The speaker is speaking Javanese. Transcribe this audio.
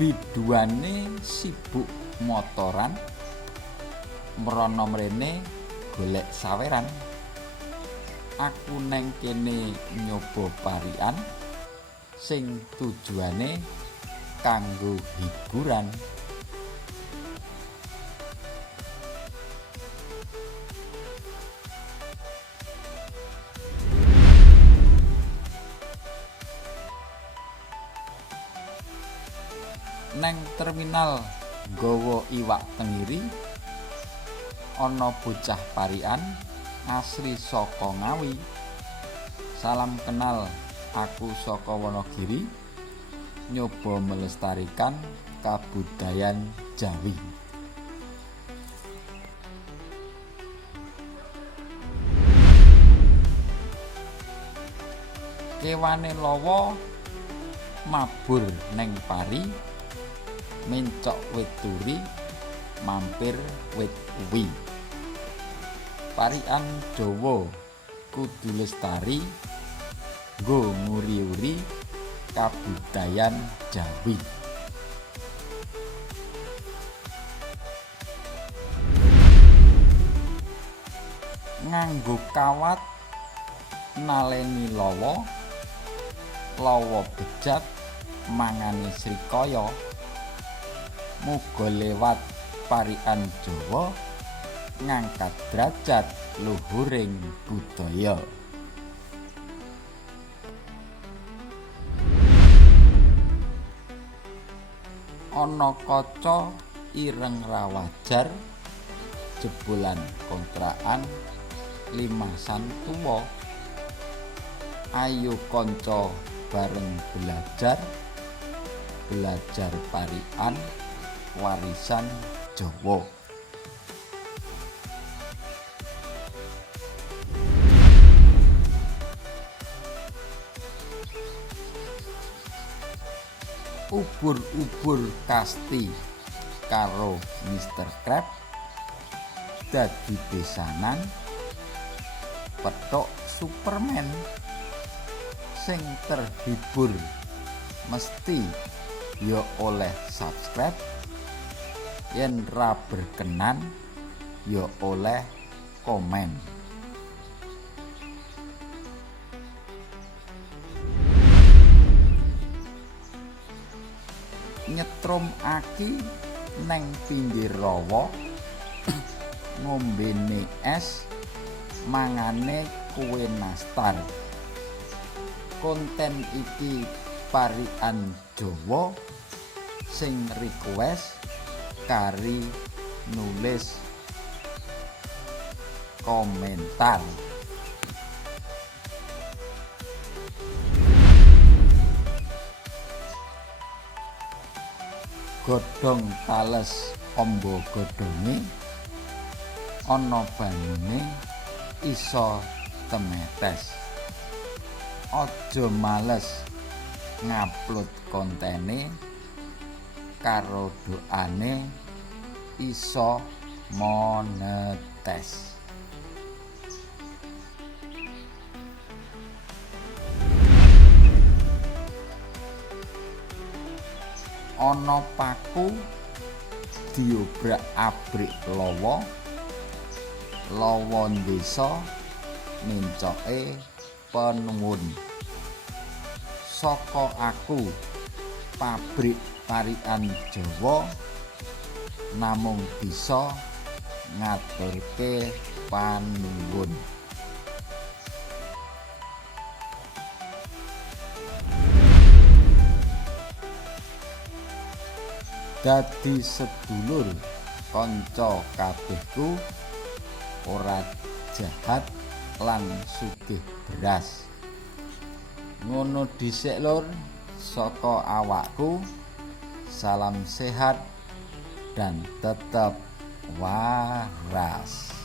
Biduane sibuk motoran, mrono mrene golek saweran. Aku neng kene nyoba parian sing tujuane kanggo hiburan. Neng terminal nggawa iwak tenggiri, ana bocah parian asli saka Ngawi. Salam kenal, aku saka Wonogiri, nyoba melestarikan kabudayan Jawi. Kewane lawa mabur neng pari, mencok wit turi, mampir wit uwi. Parian Jawa kudu lestari, nggo nguri-uri kabudayan Jawi. Nganggo kawat naleni lawa, lawa bejat mangane srikaya. Muga lewat parian Jawa ngangkat derajat luhuring budaya. Ana kaca ireng rawajar, jebolan kontrakan limasan tuwa. Ayo kanca bareng belajar parian warisan Jawa. Ubur-ubur kasti karo Mr. Krab dadi besanan, petok Superman. Sing terhibur mesti ya oleh subscribe, yen ra berkenan ya oleh komen. Nyetrum aki neng pinggir rawa, ngombene es, mangane kue nastar. Konten iki parian Jawa, sing request kari nulis komentar. Godhong tales amba godhonge, ana banyune iso temetes. Aja males ngupload kontene, karo doane iso monetes. Ana paku diobrak-abrik lawa, lawa desa mencoke penuwun. Saka aku pabrik parian Jawa, namung bisa ngaturke panuwun. Dadi sedulur kanca kabehku, ora jahat lan sugih beras. Ngono dhisik lur, saka awakku. Salam sehat dan tetap waras.